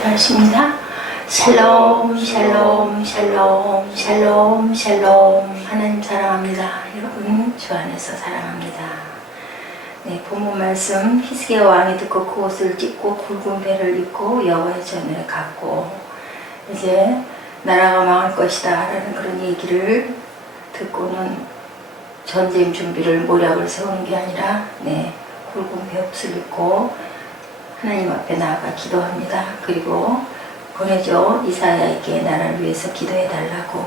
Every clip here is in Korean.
기도하십니다. 샬롬 샬롬 샬롬 샬롬 샬롬. 하나님 사랑합니다. 여러분 주 안에서 사랑합니다. 네, 본문 말씀, 히스기야 왕이 듣고 그 옷을 찢고 굵은 배를 입고 여호와의 전에 갔고, 이제 나라가 망할 것이다 라는 그런 얘기를 듣고는 전쟁 준비를 모략을 세우는 게 아니라 굵은 배옷을 입고 하나님 앞에 나아가 기도합니다. 그리고 보내죠. 이사야에게 나라를 위해서 기도해 달라고.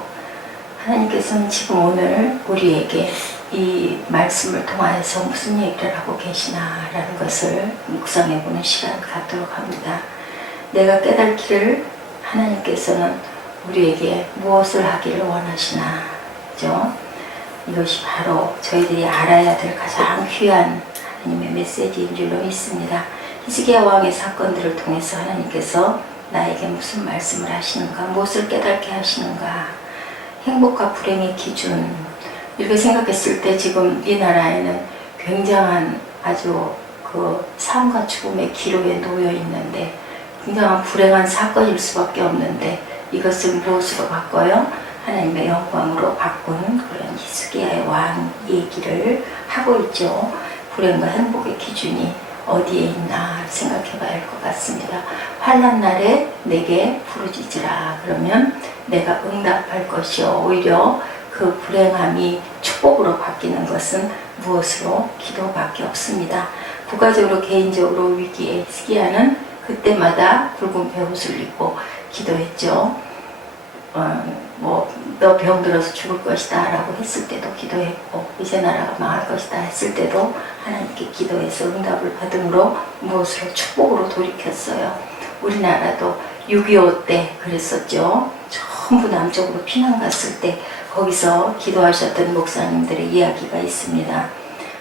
하나님께서는 지금 오늘 우리에게 이 말씀을 통하여서 무슨 얘기를 하고 계시나 라는 것을 묵상해 보는 시간을 갖도록 합니다. 내가 깨닫기를 하나님께서는 우리에게 무엇을 하기를 원하시나, 그죠? 이것이 바로 저희들이 알아야 될 가장 귀한 하나님의 메시지인 줄로 믿습니다. 히스기야 왕의 사건들을 통해서 하나님께서 나에게 무슨 말씀을 하시는가, 무엇을 깨닫게 하시는가, 행복과 불행의 기준, 이렇게 생각했을 때 지금 이 나라에는 굉장한 아주 그 삶과 죽음의 기로에 놓여 있는데, 굉장한 불행한 사건일 수밖에 없는데, 이것을 무엇으로 바꿔요? 하나님의 영광으로 바꾼 그런 히스기야의 왕 얘기를 하고 있죠. 불행과 행복의 기준이 어디에 있나 생각해 봐야 할 것 같습니다. 환난 날에 내게 부르짖으라. 그러면 내가 응답할 것이요. 오히려 그 불행함이 축복으로 바뀌는 것은 무엇으로? 기도밖에 없습니다. 국가적으로 개인적으로 위기에 히스기야는 그때마다 굵은 배옷을 입고 기도했죠. 너 병들어서 죽을 것이다 라고 했을 때도 기도했고, 이제 나라가 망할 것이다 했을 때도 하나님께 기도해서 응답을 받음으로 무엇으로? 축복으로 돌이켰어요. 우리나라도 6.25 때 그랬었죠. 전부 남쪽으로 피난 갔을 때 거기서 기도하셨던 목사님들의 이야기가 있습니다.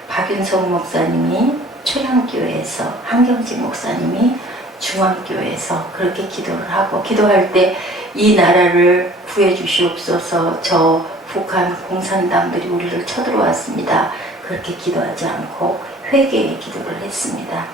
박윤석 목사님이 초량교회에서, 한경직 목사님이 중앙교회에서 그렇게 기도를 하고, 기도할 때 이 나라를 구해 주시옵소서, 저 북한 공산당들이 우리를 쳐들어왔습니다. 그렇게 기도하지 않고 회개의 기도를 했습니다.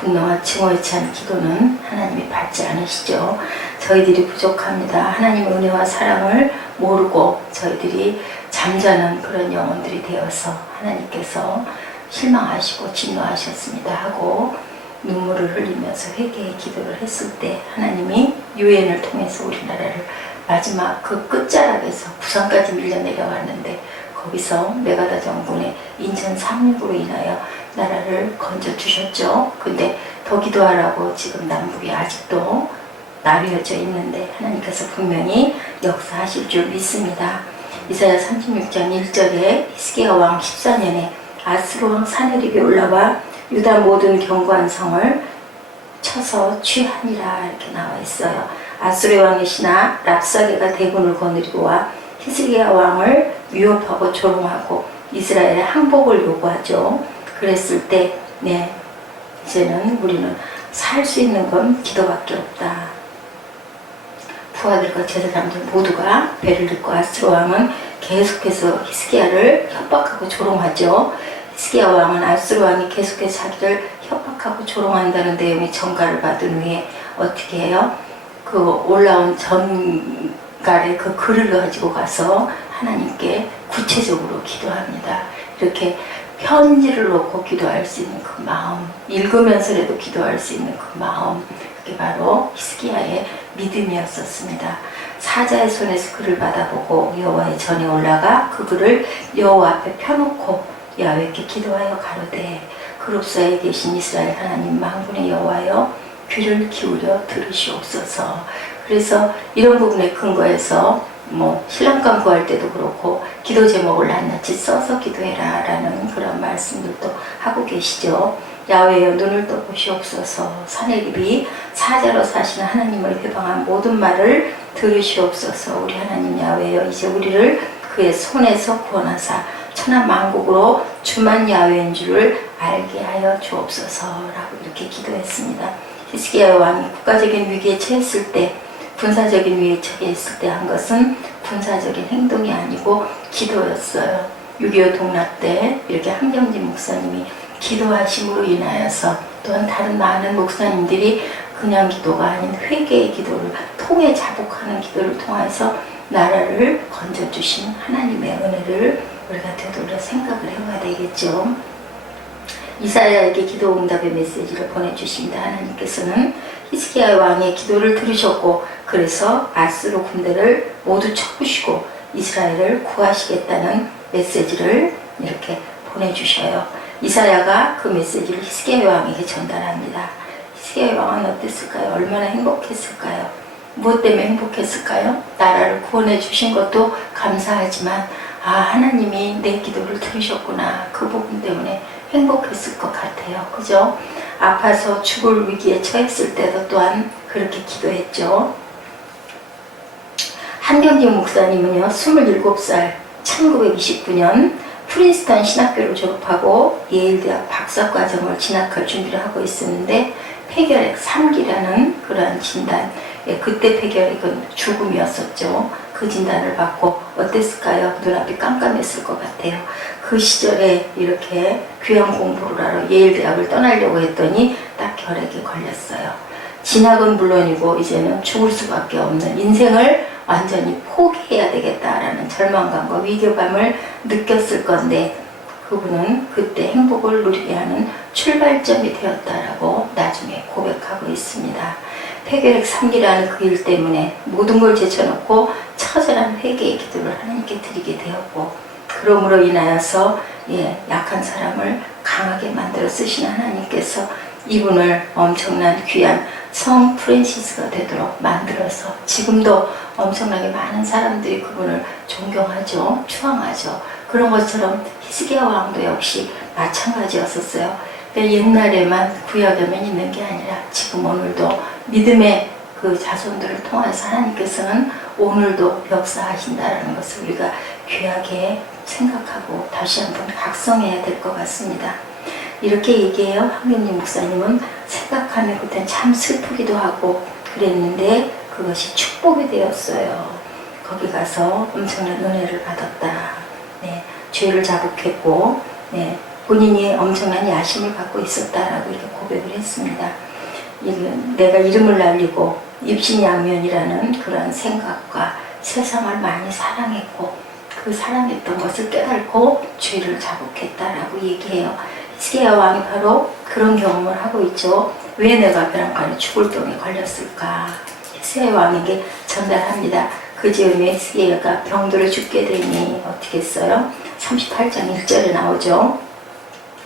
분노와 증오에 찬 기도는 하나님이 받지 않으시죠. 저희들이 부족합니다. 하나님의 은혜와 사랑을 모르고 저희들이 잠자는 그런 영혼들이 되어서 하나님께서 실망하시고 진노하셨습니다 하고 눈물을 흘리면서 회개의 기도를 했을 때 하나님이 유엔을 통해서 우리나라를 마지막 그 끝자락에서 부산까지 밀려 내려갔는데, 거기서 메가다 정군의 인천 상륙으로 인하여 나라를 건져주셨죠. 근데 더 기도하라고 지금 남북이 아직도 나뉘어져 있는데 하나님께서 분명히 역사하실 줄 믿습니다. 이사야 36장 1절에 히스기야 왕 14년에 아스로 왕 사네립이 올라와 유다 모든 견고한 성을 쳐서 취하니라 이렇게 나와 있어요. 아수르 왕의 신하 랍사게가 대군을 거느리고 와 히스기야 왕을 위협하고 조롱하고 이스라엘의 항복을 요구하죠. 그랬을 때 이제는 우리는 살 수 있는 건 기도밖에 없다. 부하들과 제사장들 모두가 배를 싣고 아수르 왕은 계속해서 히스기야를 협박하고 조롱하죠. 히스기야 왕은 아수르 왕이 계속해서 자기를 협박하고 조롱한다는 내용의 전가를 받은 후에 어떻게 해요? 그 올라온 전갈의 그 글을 가지고 가서 하나님께 구체적으로 기도합니다. 이렇게 편지를 놓고 기도할 수 있는 그 마음, 읽으면서라도 기도할 수 있는 그 마음, 그게 바로 히스기야의 믿음이었었습니다. 사자의 손에서 글을 받아보고 여호와의 전에 올라가 그 글을 여호와 앞에 펴놓고 야훼께 기도하여 가로되 그룹사에 계신 이스라엘 하나님 만군의 여호와여 귀를 기울여 들으시옵소서. 그래서 이런 부분에 근거해서 신랑감 구할 때도 그렇고 기도 제목을 낱낱이 써서 기도해라 라는 그런 말씀들도 하고 계시죠. 야훼여 눈을 떠 보시옵소서. 사네립이 사자로 사시는 하나님을 회방한 모든 말을 들으시옵소서. 우리 하나님 야훼여 이제 우리를 그의 손에서 구원하사 천하 만국으로 주만 야훼인 줄을 알게 하여 주옵소서라고 이렇게 기도했습니다. 히스기야 왕이 국가적인 위기에 처했을 때, 군사적인 위기에 처했을 때 한 것은 군사적인 행동이 아니고 기도였어요. 6.25 동락 때 이렇게 한경진 목사님이 기도하심으로 인하여서, 또한 다른 많은 목사님들이 그냥 기도가 아닌 회개의 기도를 통해 자복하는 기도를 통해서 나라를 건져주신 하나님의 은혜를 우리가 되돌려 생각을 해봐야 되겠죠. 이사야에게 기도 응답의 메시지를 보내주십니다. 하나님께서는 히스기야 왕의 기도를 들으셨고 그래서 아스로 군대를 모두 쳐부시고 이스라엘을 구하시겠다는 메시지를 이렇게 보내주셔요. 이사야가 그 메시지를 히스기야 왕에게 전달합니다. 히스기야 왕은 어땠을까요? 얼마나 행복했을까요? 무엇 때문에 행복했을까요? 나라를 구원해 주신 것도 감사하지만 하나님이 내 기도를 들으셨구나. 그 부분 때문에 행복했을 것 같아요. 그죠? 아파서 죽을 위기에 처했을 때도 또한 그렇게 기도했죠. 한경직 목사님은요, 27살 1929년 프린스턴 신학교를 졸업하고 예일대학 박사과정을 진학할 준비를 하고 있었는데 폐결핵 3기라는 그러한 진단, 그때 폐결핵은 죽음이었었죠. 그 진단을 받고 어땠을까요? 눈앞이 깜깜했을 것 같아요. 그 시절에 이렇게 귀한 공부를 하러 예일대학을 떠나려고 했더니 딱 결핵에 걸렸어요. 진학은 물론이고 이제는 죽을 수밖에 없는 인생을 완전히 포기해야 되겠다라는 절망감과 위기감을 느꼈을 건데 그분은 그때 행복을 누리게 하는 출발점이 되었다라고 나중에 고백하고 있습니다. 폐결핵 3기라는 그 일 때문에 모든 걸 제쳐놓고 처절한 회개의 기도를 하나님께 드리게 되었고 그러므로 인하여서 약한 사람을 강하게 만들어 쓰신 하나님께서 이분을 엄청난 귀한 성 프랜시스가 되도록 만들어서 지금도 엄청나게 많은 사람들이 그분을 존경하죠. 추앙하죠. 그런 것처럼 히스기야 왕도 역시 마찬가지였었어요. 그러니까 옛날에만 구약에만 있는 게 아니라 지금 오늘도 믿음의 그 자손들을 통해서 하나님께서는 오늘도 역사하신다는 것을 우리가 귀하게 생각하고 다시 한번 각성해야 될 것 같습니다. 이렇게 얘기해요. 한경직 목사님은 생각하면 그때 참 슬프기도 하고 그랬는데 그것이 축복이 되었어요. 거기 가서 엄청난 은혜를 받았다. 죄를 자복했고 본인이 엄청난 야심을 갖고 있었다라고 이렇게 고백을 했습니다. 내가 이름을 날리고 입신양면이라는 그런 생각과 세상을 많이 사랑했고 그 사랑했던 것을 깨닫고 죄를 자복했다라고 얘기해요. 히스기야 왕이 바로 그런 경험을 하고 있죠. 왜 내가 벼랑간에 죽을 병에 걸렸을까? 히스기야 왕에게 전달합니다. 그 즈음에 히스기야가 병들어 죽게 되니 어떻게 했어요? 38장 1절에 나오죠.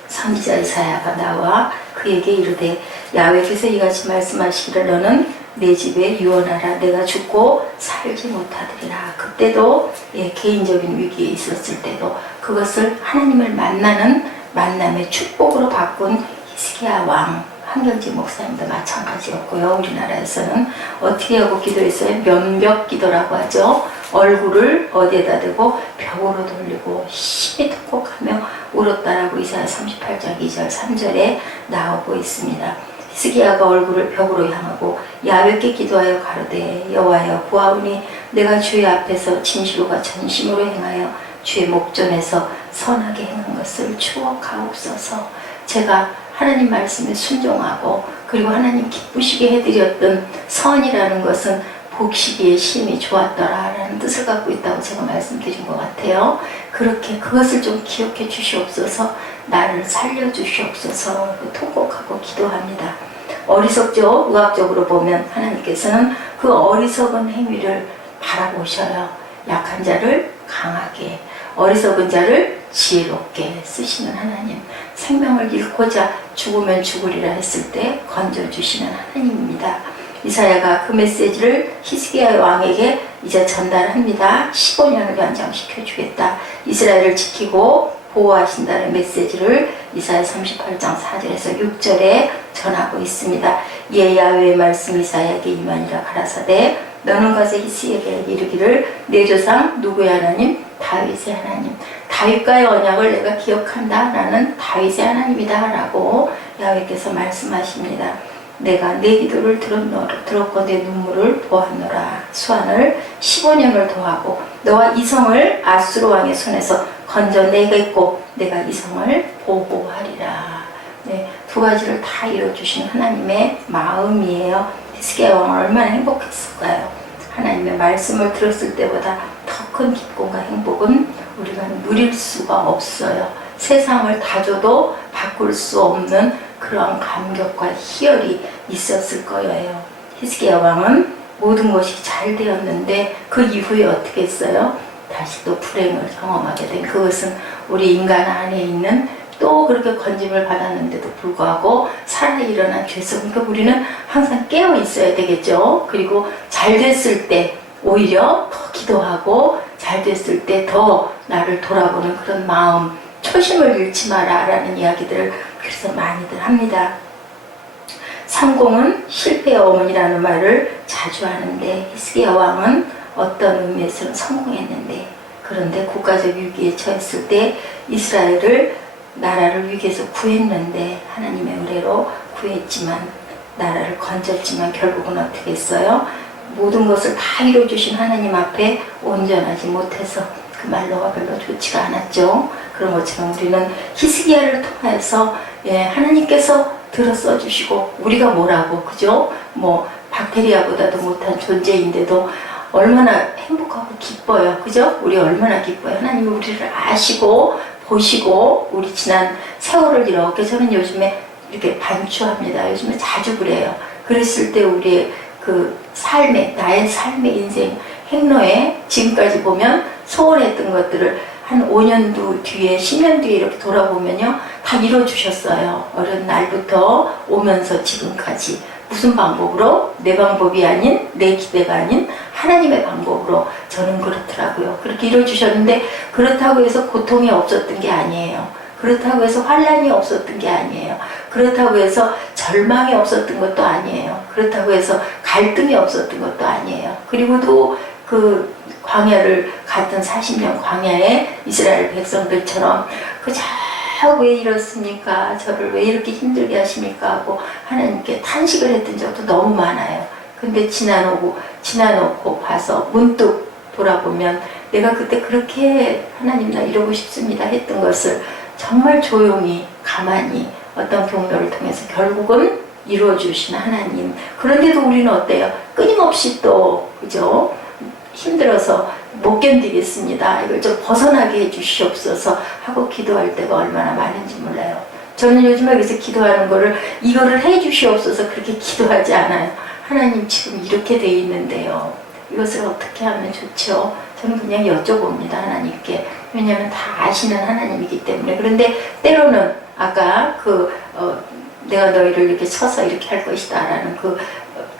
선지자 이사야가 나와 그에게 이르되 야훼께서 이같이 말씀하시기를 너는 내 집에 유언하라. 내가 죽고 살지 못하리라. 그때도 개인적인 위기에 있었을 때도 그것을 하나님을 만나는 만남의 축복으로 바꾼 히스기야 왕 한경직 목사님도 마찬가지였고요. 우리나라에서는 어떻게 하고 기도했어요? 면벽 기도라고 하죠. 얼굴을 어디에다 대고 벽으로 돌리고 심히 통곡하며 울었다라고 이사야 38장 2절 3절에 나오고 있습니다. 히스기야가 얼굴을 벽으로 향하고 야훼께 기도하여 가로되 여호와여 보아오니 내가 주의 앞에서 진실로가 전심으로 행하여 주의 목전에서 선하게 행한 것을 추억하옵소서. 제가 하나님 말씀에 순종하고 그리고 하나님 기쁘시게 해드렸던 선이라는 것은 복시기에 심히 좋았더라라는 뜻을 갖고 있다고 제가 말씀드린 것 같아요. 그렇게 그것을 좀 기억해 주시옵소서. 나를 살려주시옵소서. 통곡하고 기도합니다. 어리석죠. 의학적으로 보면 하나님께서는 그 어리석은 행위를 바라보셔요. 약한 자를 강하게, 어리석은 자를 지혜롭게 쓰시는 하나님. 생명을 잃고자 죽으면 죽으리라 했을 때 건져주시는 하나님입니다. 이사야가 그 메시지를 히스기야 왕에게 이제 전달합니다. 15년을 연장시켜 주겠다. 이스라엘을 지키고 보호하신다는 메시지를 이사야 38장 4절에서 6절에 전하고 있습니다. 야훼의 말씀 이사야에게 임하니라 가라사대 너는 가서 히스기야에게 이르기를 내 조상 누구의 하나님? 다윗의 하나님. 다윗과의 언약을 내가 기억한다. 나는 다윗의 하나님이다 라고 야훼께서 말씀하십니다. 내가 내 기도를 들었고 내 눈물을 보았노라. 수완을 15년을 더하고 너와 이성을 아수르 왕의 손에서 건져내겠고 내가 이성을 보호하리라. 네, 두 가지를 다 이뤄주신 하나님의 마음이에요. 히스기야 왕은 얼마나 행복했을까요? 하나님의 말씀을 들었을 때보다 더 큰 기쁨과 행복은 우리가 누릴 수가 없어요. 세상을 다 줘도 바꿀 수 없는 그런 감격과 희열이 있었을 거예요. 히스기야 왕은 모든 것이 잘 되었는데 그 이후에 어떻게 했어요? 다시 또 불행을 경험하게 된, 그것은 우리 인간 안에 있는 또 그렇게 건짐을 받았는데도 불구하고 살아 일어난 죄성. 그러니까 우리는 항상 깨어 있어야 되겠죠. 그리고 잘 됐을 때 오히려 더 기도하고 잘 됐을 때 더 나를 돌아보는 그런 마음, 초심을 잃지 마라 라는 이야기들을 그래서 많이들 합니다. 성공은 실패의 어머니라는 말을 자주 하는데 히스기야 왕은 어떤 의미에서는 성공했는데, 그런데 국가적 위기에 처했을 때 이스라엘을, 나라를 위기에서 구했는데 하나님의 은혜로 구했지만, 나라를 건졌지만 결국은 어떻게 했어요? 모든 것을 다 이루어주신 하나님 앞에 온전하지 못해서 그 말로가 별로 좋지가 않았죠. 그런 것처럼 우리는 히스기야를 통해서 하나님께서 들어 써주시고, 우리가 뭐라고, 그죠? 뭐 박테리아보다도 못한 존재인데도 얼마나 행복하고 기뻐요. 그죠? 우리 얼마나 기뻐요. 하나님이 우리를 아시고 보시고 우리 지난 세월을 이렇게, 저는 요즘에 이렇게 반추합니다. 요즘에 자주 그래요. 그랬을 때 우리의 그 삶의, 나의 삶의 인생 행로에 지금까지 보면 소원했던 것들을 한 5년 뒤에 10년 뒤에 이렇게 돌아보면요, 다 이뤄주셨어요. 어린 날부터 오면서 지금까지. 무슨 방법으로? 내 방법이 아닌, 내 기대가 아닌 하나님의 방법으로. 저는 그렇더라고요. 그렇게 이뤄주셨는데, 그렇다고 해서 고통이 없었던 게 아니에요. 그렇다고 해서 환란이 없었던 게 아니에요. 그렇다고 해서 절망이 없었던 것도 아니에요. 그렇다고 해서 갈등이 없었던 것도 아니에요. 그리고도 그 광야를 갔던 40년 광야에 이스라엘 백성들처럼 왜 이렇습니까? 저를 왜 이렇게 힘들게 하십니까? 하고 하나님께 탄식을 했던 적도 너무 많아요. 근데 지나놓고 봐서 문득 돌아보면 내가 그때 그렇게 하나님 나 이러고 싶습니다 했던 것을 정말 조용히 가만히 어떤 경로를 통해서 결국은 이루어주신 하나님. 그런데도 우리는 어때요? 끊임없이 또, 그죠? 힘들어서 못 견디겠습니다. 이걸 좀 벗어나게 해주시옵소서 하고 기도할 때가 얼마나 많은지 몰라요. 저는 요즘에 그래서 기도하는 거를, 이거를 해주시옵소서 그렇게 기도하지 않아요. 하나님 지금 이렇게 돼 있는데요. 이것을 어떻게 하면 좋죠? 저는 그냥 여쭤봅니다. 하나님께. 왜냐하면 다 아시는 하나님이기 때문에. 그런데 때로는 아까 내가 너희를 이렇게 쳐서 이렇게 할 것이다 라는 그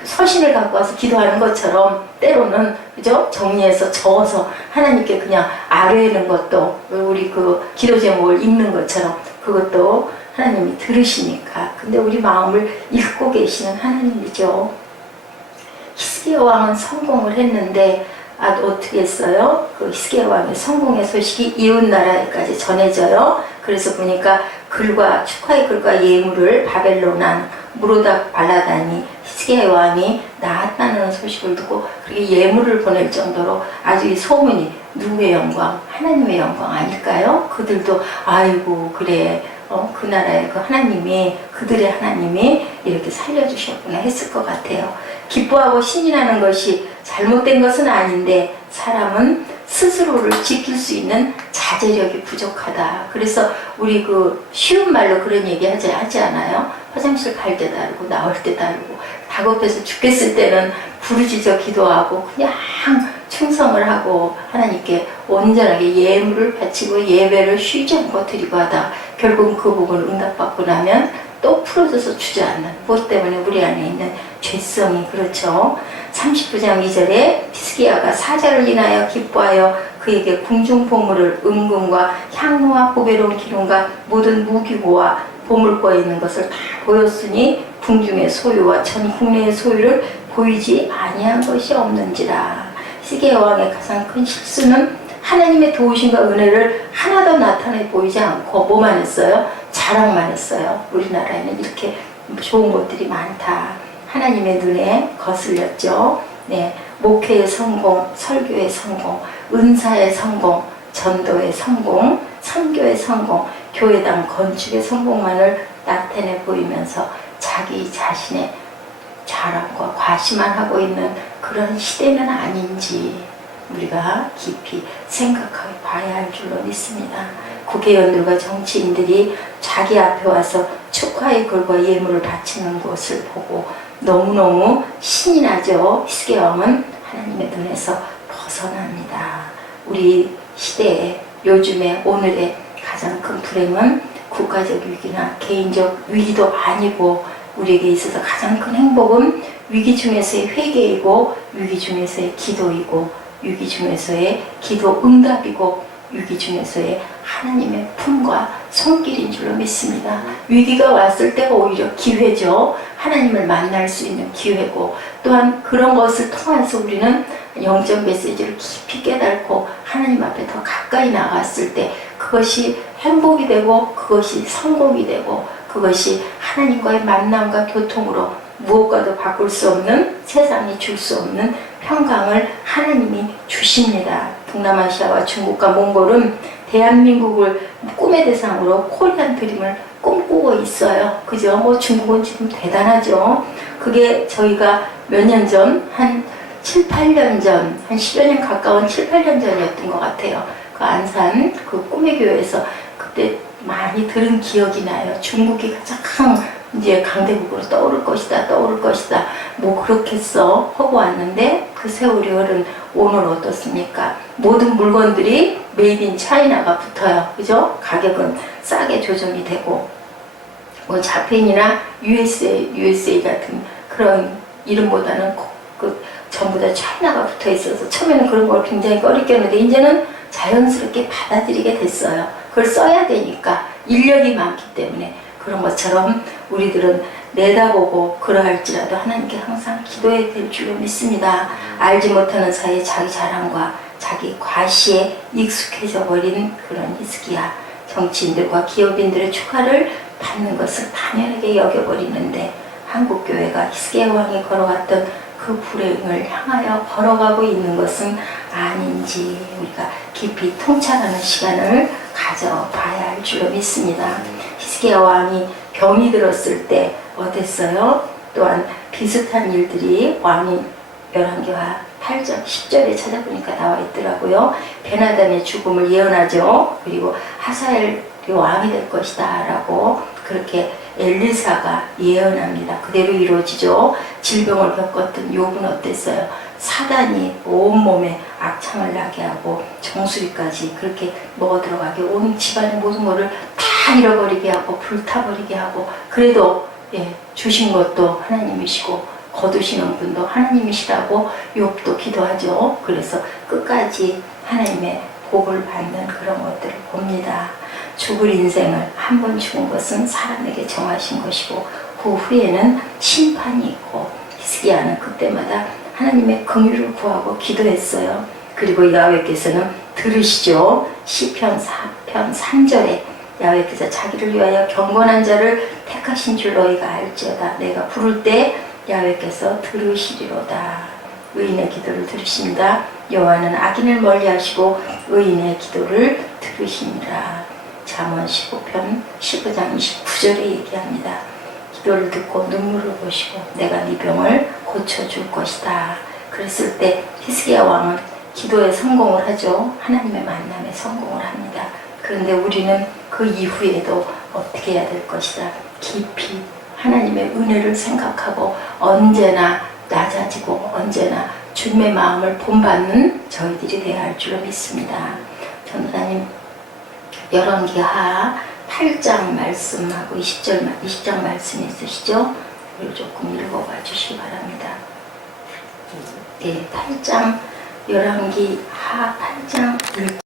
서신을 갖고 와서 기도하는 것처럼 때로는, 그죠? 정리해서 적어서 하나님께 그냥 아뢰는 것도, 우리 그 기도 제목을 읽는 것처럼 그것도 하나님이 들으시니까. 근데 우리 마음을 읽고 계시는 하나님이죠. 히스기야 왕은 성공을 했는데 어떻게 했어요? 그 히스기야 왕의 성공의 소식이 이웃 나라에까지 전해져요. 그래서 보니까 축하의 글과 예물을 바벨론 왕 무로닥 발라다니 히스기야 왕이 낳았다는 소식을 듣고 그렇게 예물을 보낼 정도로 아주 이 소문이, 누구의 영광? 하나님의 영광 아닐까요? 그들도 아이고 그래, 그 나라의 그 하나님이, 그들의 하나님이 이렇게 살려주셨구나 했을 것 같아요. 기뻐하고 신이 나는 것이 잘못된 것은 아닌데 사람은 스스로를 지킬 수 있는 자제력이 부족하다. 그래서 우리 그 쉬운 말로 그런 얘기 하지 않아요? 화장실 갈 때 다르고 나올 때 다르고, 다급해서 죽겠을 때는 부르짖어 기도하고 그냥 충성을 하고 하나님께 온전하게 예물을 바치고 예배를 쉬지 않고 드리고 하다 결국은 그 부분을 응답받고 나면 또 풀어져서 주저앉는, 무엇 때문에? 우리 안에 있는 죄성이. 그렇죠. 39장 2절에 히스기야가 사자를 인하여 기뻐하여 그에게 궁중 보물을, 은금과 향로와 보배로운 기름과 모든 무기고와 보물고에 있는 것을 다 보였으니 궁중의 소유와 전 국내의 소유를 보이지 아니한 것이 없는지라. 히스기야 왕의 가장 큰 실수는 하나님의 도우심과 은혜를 하나도 나타내 보이지 않고 뭐만 했어요? 자랑만 했어요. 우리나라에는 이렇게 좋은 것들이 많다. 하나님의 눈에 거슬렸죠. 네, 목회의 성공, 설교의 성공, 은사의 성공, 전도의 성공, 선교의 성공, 교회당 건축의 성공만을 나타내 보이면서 자기 자신의 자랑과 과시만 하고 있는 그런 시대는 아닌지 우리가 깊이 생각해 봐야 할 줄로 믿습니다. 국회의원들과 정치인들이 자기 앞에 와서 축하의 글과 예물을 바치는 것을 보고 너무너무 신이 나죠. 히스기야 왕은 하나님의 눈에서 벗어납니다. 우리 시대에 요즘에 오늘의 가장 큰 불행은 국가적 위기나 개인적 위기도 아니고 우리에게 있어서 가장 큰 행복은 위기 중에서의 회개이고 위기 중에서의 기도이고 위기 중에서의 기도 응답이고 위기 중에서의 하나님의 품과 손길인 줄로 믿습니다. 위기가 왔을 때가 오히려 기회죠. 하나님을 만날 수 있는 기회고 또한 그런 것을 통해서 우리는 영적 메시지를 깊이 깨닫고 하나님 앞에 더 가까이 나갔을 때 그것이 행복이 되고 그것이 성공이 되고 그것이 하나님과의 만남과 교통으로 무엇과도 바꿀 수 없는 세상이 줄 수 없는 평강을 하나님이 주십니다. 동남아시아와 중국과 몽골은 대한민국을 꿈의 대상으로 코리안 드림을 꿈꾸고 있어요. 그죠? 뭐 중국은 지금 대단하죠. 그게 저희가 몇 년 전, 한 7, 8년 전, 한 10여 년 가까운 7, 8년 전이었던 것 같아요. 그 안산 그 꿈의 교회에서 그때 많이 들은 기억이 나요. 중국이 가장 이제 강대국으로 떠오를 것이다, 떠오를 것이다. 뭐 그렇겠어 하고 왔는데 그 세월이 흐른 오늘 어떻습니까? 모든 물건들이 메이드 인 차이나가 붙어요. 그죠? 가격은 싸게 조정이 되고 뭐 자펜이나 USA 같은 그런 이름보다는 전부 다 차이나가 붙어 있어서 처음에는 그런 걸 굉장히 꺼리꼈는데 이제는 자연스럽게 받아들이게 됐어요. 그걸 써야 되니까 인력이 많기 때문에 그런 것처럼 우리들은 내다보고 그러할지라도 하나님께 항상 기도해야 될 줄로 믿습니다. 알지 못하는 사이에 자기 자랑과 자기 과시에 익숙해져 버린 그런 히스기야 정치인들과 기업인들의 축하를 받는 것을 당연하게 여겨버리는데 한국교회가 히스기야 왕이 걸어갔던 그 불행을 향하여 걸어가고 있는 것은 아닌지 우리가 깊이 통찰하는 시간을 가져봐야 할 줄로 믿습니다. 히스기야 왕이 병이 들었을 때 어땠어요? 또한 비슷한 일들이 왕이 열왕기하 8장 10절에 찾아보니까 나와 있더라고요. 베나단의 죽음을 예언하죠. 그리고 하사엘이 왕이 될 것이다 라고 그렇게 엘리사가 예언합니다. 그대로 이루어지죠. 질병을 겪었던 욥은 어땠어요? 사단이 온몸에 악창을 나게 하고 정수리까지 그렇게 먹어 들어가게 온 집안의 모든 것을 다 잃어버리게 하고 불타버리게 하고 그래도 주신 것도 하나님이시고 거두시는 분도 하나님이시라고 욥도 기도하죠. 그래서 끝까지 하나님의 복을 받는 그런 것들을 봅니다. 죽을 인생을 한 번 죽은 것은 사람에게 정하신 것이고 그 후에는 심판이 있고 히스기야는 그때마다 하나님의 긍휼을 구하고 기도했어요. 그리고 야훼께서는 들으시죠. 시편 4편 3절에 야훼께서 자기를 위하여 경건한 자를 택하신 줄 너희가 알지어다. 내가 부를 때 야훼께서 들으시리로다. 의인의 기도를 들으십니다. 여호와는 악인을 멀리하시고 의인의 기도를 들으시니라. 잠언 15편 15장 29절에 얘기합니다. 기도를 듣고 눈물을 보시고 내가 네 병을 고쳐줄 것이다. 그랬을 때 히스기야 왕은 기도에 성공을 하죠. 하나님의 만남에 성공을 합니다. 그런데 우리는 그 이후에도 어떻게 해야 될 것이다. 깊이 하나님의 은혜를 생각하고 언제나 낮아지고 언제나 주님의 마음을 본받는 저희들이 되어야 할 줄로 믿습니다. 전도사님 열왕기하 8장 말씀하고 20장 말씀이 있으시죠? 이걸 조금 읽어봐 주시기 바랍니다. 네, 8장 열왕기하 8장